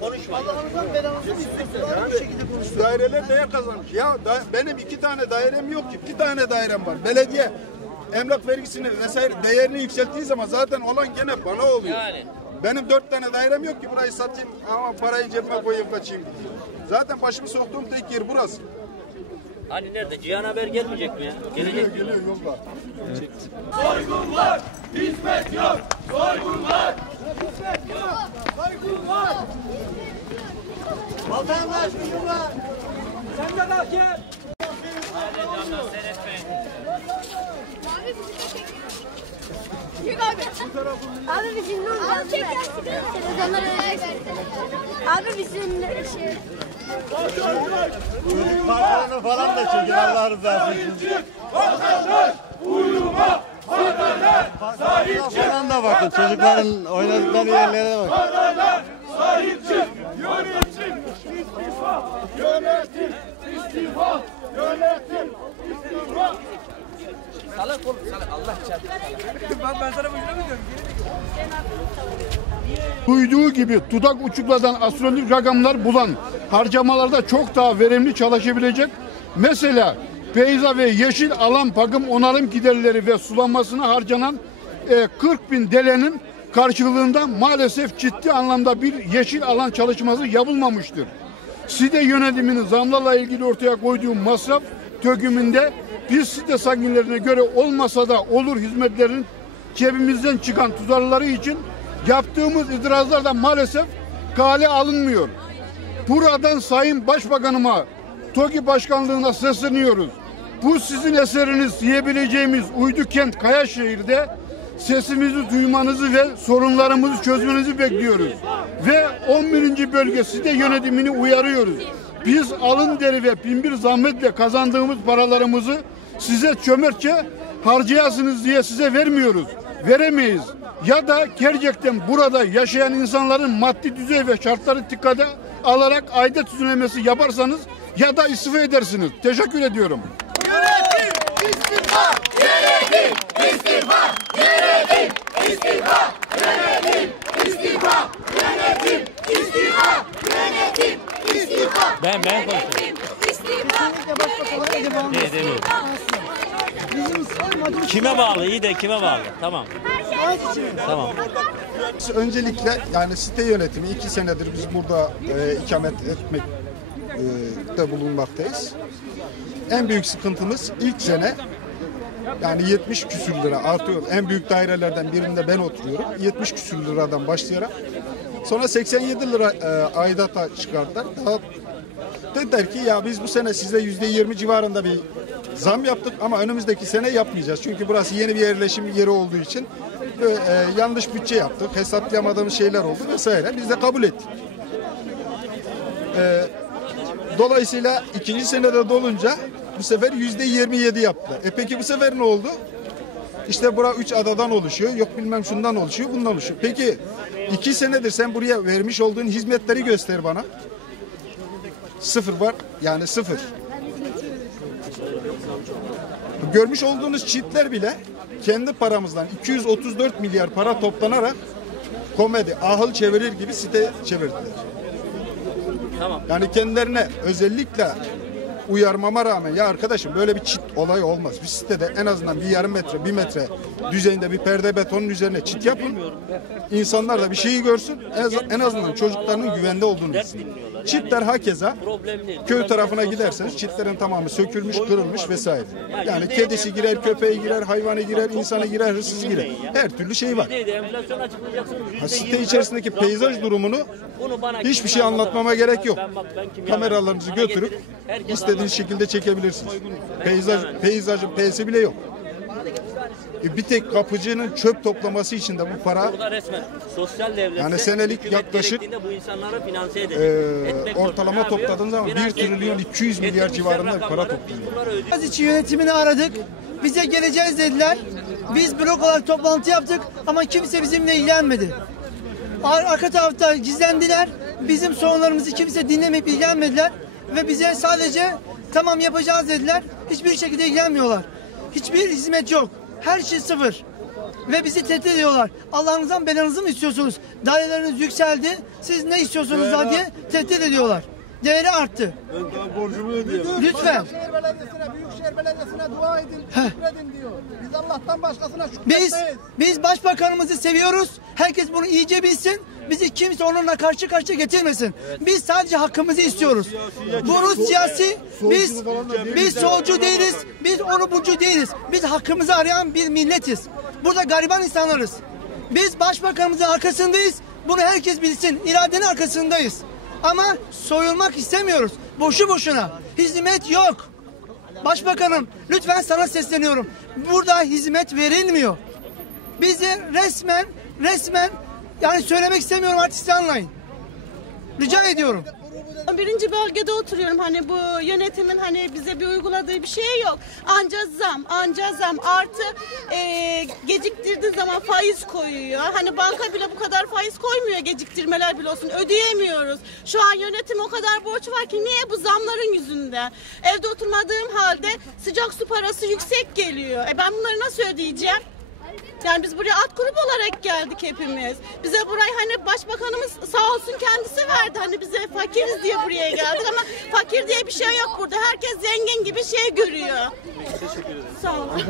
konuşma. Allah'ınızdan belanızı istiyorsunuz. Aynı şekilde konuşuyorsunuz. Daireler değer kazanmış. Ya benim 2 tane dairem yok ki. 1 tane dairem var. Belediye emlak vergisini vesaire değerini yükselttiği zaman zaten olan gene bana oluyor. Yani. Benim 4 tane dairem yok ki burayı satayım ama parayı cebime koyup kaçayım. Zaten başımı soktuğum tek yer burası. Hani nerede? Cihan Haber gelmeyecek mi ya? Gelecek. Geliyor yolda. Evet. Soygun var, hizmet yok. Soygun var, hizmet yok. Soygun var. Vatandaş kızımlar. Sen de bak ya. Hadi canlar seyretmeyin. Çık abi. Abi bizim abi bizim şey. Çocuk falan da çekin Allah rızası için. Vatandaş uyuma. Vatandaş sahip çık. Falan da bakın çocukların oynadıkları yerlere de bakın. Vatandaş sahip çık. Yönetim istifa. Yönetim istifa. Yönetim istifa. Salak oğlum salak. Allah çarpsın. Ben sana boşuna mı diyorum? Duyduğu gibi dudak uçukladan astronomik rakamlar bulan harcamalarda çok daha verimli çalışabilecek. Mesela peyza ve yeşil alan bakım onarım giderleri ve sulanmasına harcanan 40.000 TL'nin karşılığında maalesef ciddi anlamda bir yeşil alan çalışması yapılmamıştır. Site yönetiminin zamlarla ilgili ortaya koyduğu masraf dökümünde biz site sakinlerine göre olmasa da olur hizmetlerin cebimizden çıkan tutarları için yaptığımız itirazlar da maalesef kale alınmıyor. Buradan Sayın Başbakanıma, TOKİ Başkanlığı'na sesleniyoruz. Bu sizin eseriniz diyebileceğimiz Uydukent Kayaşehir'de sesimizi duymanızı ve sorunlarımızı çözmenizi bekliyoruz. Ve 11. bölge site yönetimini uyarıyoruz. Biz alın teri ve binbir zahmetle kazandığımız paralarımızı size çömertçe harcayasınız diye size vermiyoruz. Veremeyiz. Ya da gerçekten burada yaşayan insanların maddi düzey ve şartları dikkate alarak aidat düzenlemesi yaparsanız ya da istifa edersiniz. Teşekkür ediyorum. Yönetim istifa. Yönetim istifa. Yönetim istifa. Yönetim istifa. Yönetim istifa. Yönetim istifa. Ben konuşuyorum. Kime bağlı? İyi de kime bağlı? Tamam. Tamam. Öncelikle yani site yönetimi 2 senedir biz burada ikamet etmekte bulunmaktayız. En büyük sıkıntımız ilk sene yani 70 küsür lira artıyor. En büyük dairelerden birinde ben oturuyorum. 70 küsür liradan başlayarak sonra 87 lira aidata çıkardılar. Daha dediler ki ya biz bu sene size %20 civarında bir zam yaptık ama önümüzdeki sene yapmayacağız. Çünkü burası yeni bir yerleşim yeri olduğu için yanlış bütçe yaptık. Hesaplayamadığımız şeyler oldu vesaire. Biz de kabul ettik. Dolayısıyla ikinci senede dolunca bu sefer %27 yaptılar. Peki bu sefer ne oldu? İşte bura 3 adadan oluşuyor. Yok bilmem şundan oluşuyor, bundan oluşuyor. Peki 2 senedir sen buraya vermiş olduğun hizmetleri göster bana. Sıfır var. Yani sıfır. Görmüş olduğunuz çitler bile kendi paramızdan 234 milyar para toplanarak komedi, ahıl çevirir gibi site çevirdiler. Tamam. Yani kendilerine özellikle uyarmama rağmen ya arkadaşım böyle bir çit olayı olmaz. Bir sitede en azından bir yarım metre, 1 metre düzeyinde bir perde betonun üzerine çit yapın. İnsanlar da bir şeyi görsün. En azından çocuklarının güvende olduğunu bilsin. Çitler hakeza köy tarafına giderseniz çitlerin tamamı sökülmüş, kırılmış vesaire. Yani kedisi girer, köpeği girer, hayvanı girer, insanı girer, hırsız girer. Her türlü şey var. Site içerisindeki peyzaj durumunu hiçbir şey anlatmama gerek yok. Kameralarınızı götürüp istediğiniz şekilde çekebilirsiniz. Peyzajın P'si bile yok. Bir tek kapıcının çöp toplaması için de bu para sosyal devlette yani senelik yaklaşık bu insanları finanse ortalama topladığınız zaman 1 trilyon 200 milyar civarında bir para topluyor. Boğaziçi yönetimini aradık. Bize geleceğiz dediler. Biz blok olarak toplantı yaptık ama kimse bizimle ilgilenmedi. Arka tarafta gizlendiler. Bizim sorunlarımızı kimse dinlemeyip ilgilenmediler. Ve bize sadece tamam yapacağız dediler. Hiçbir şekilde ilgilenmiyorlar. Hiçbir hizmet yok. Her şey sıfır. Ve bizi tehdit ediyorlar. Allah'ınızdan belanızı mı istiyorsunuz? Daireleriniz yükseldi. Siz ne istiyorsunuz daha diye tehdit ediyorlar. Değeri arttı. Ben daha borcumu ödeyemem. Lütfen. Büyükşehir Belediyesi'ne dua edin, şükredin diyor. Biz Allah'tan başkasına şükretmeyiz. Biz başbakanımızı seviyoruz. Herkes bunu iyice bilsin. Bizi kimse onunla karşı karşıya getirmesin. Biz sadece hakkımızı istiyoruz. Bunu siyasi, biz solcu değiliz. Biz onu bucu değiliz. Biz hakkımızı arayan bir milletiz. Burada gariban insanlarız. Biz başbakanımızın arkasındayız. Bunu herkes bilsin. İradenin arkasındayız. Ama soyulmak istemiyoruz. Boşu boşuna. Hizmet yok. Başbakanım lütfen sana sesleniyorum. Burada hizmet verilmiyor. Bizi resmen yani söylemek istemiyorum, artık siz anlayın. Rica ediyorum. Birinci bölgede oturuyorum. Hani bu yönetimin hani bize bir uyguladığı bir şey yok. Anca zam artı geciktirdiği zaman faiz koyuyor. Hani banka bile bu kadar faiz koymuyor, geciktirmeler bile olsun. Ödeyemiyoruz. Şu an yönetim o kadar borç var ki niye bu zamların yüzünden? Evde oturmadığım halde sıcak su parası yüksek geliyor. Ben bunları nasıl ödeyeceğim? Yani biz buraya alt grup olarak geldik hepimiz. Bize burayı hani başbakanımız sağ olsun kendisi verdi. Hani bize fakiriz diye buraya geldik ama fakir diye bir şey yok burada. Herkes zengin gibi şey görüyor. Teşekkür ederim. Sağ olun.